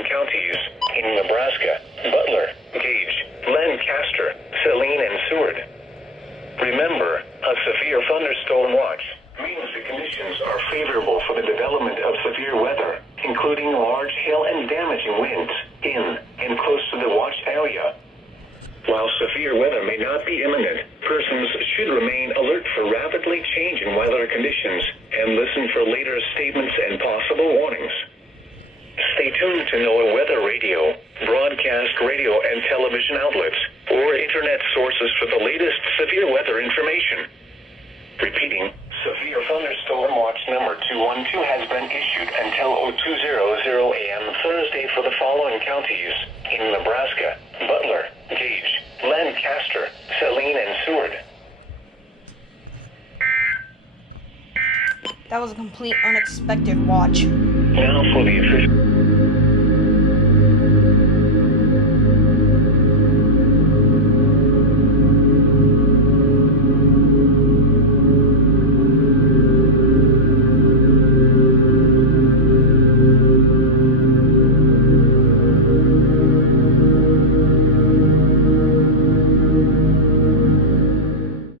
following counties in Nebraska: Butler, Gage, Lancaster, Saline, and Seward. Remember, a severe thunderstorm watch means the conditions are favorable for the development of severe weather, including large hail and damaging winds in and close to the watch area. While severe weather may not be imminent, persons should remain alert for rapidly changing weather conditions and listen for later statements and possible warnings. Stay tuned to NOAA Weather Radio, broadcast radio and television outlets, or internet sources for the latest severe weather information. Repeating, severe thunderstorm watch number 212 has been issued until 0200 a.m. Thursday for the following counties in Nebraska: Butler, Gage, Lancaster, Saline, and Seward. That was a complete unexpected watch. Now for the official...